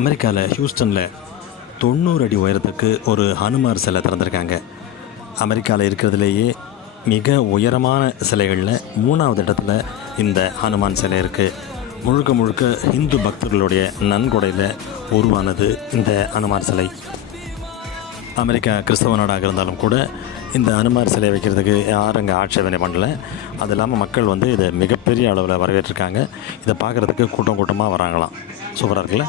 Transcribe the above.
அமெரிக்காவில் ஹியூஸ்டனில் 90 அடி உயரத்துக்கு ஒரு ஹனுமார் சிலை திறந்திருக்காங்க. அமெரிக்காவில் இருக்கிறதுலேயே மிக உயரமான சிலைகளில் 3வது இடத்துல இந்த ஹனுமான் சிலை இருக்குது. முழுக்க முழுக்க இந்து பக்தர்களுடைய நன்கொடையில் உருவானது இந்த ஹனுமார் சிலை. அமெரிக்கா கிறிஸ்தவ நாடாக இருந்தாலும் கூட இந்த ஹனுமார் சிலை வைக்கிறதுக்கு யாரும் அங்கே ஆட்சேபனை பண்ணல. அது இல்லாமல் மக்கள் இதை மிகப்பெரிய அளவில் வரவேற்றிருக்காங்க. இதை பார்க்குறதுக்கு கூட்டம் கூட்டமாக வராங்களாம். சூப்பராக இருக்குல்ல?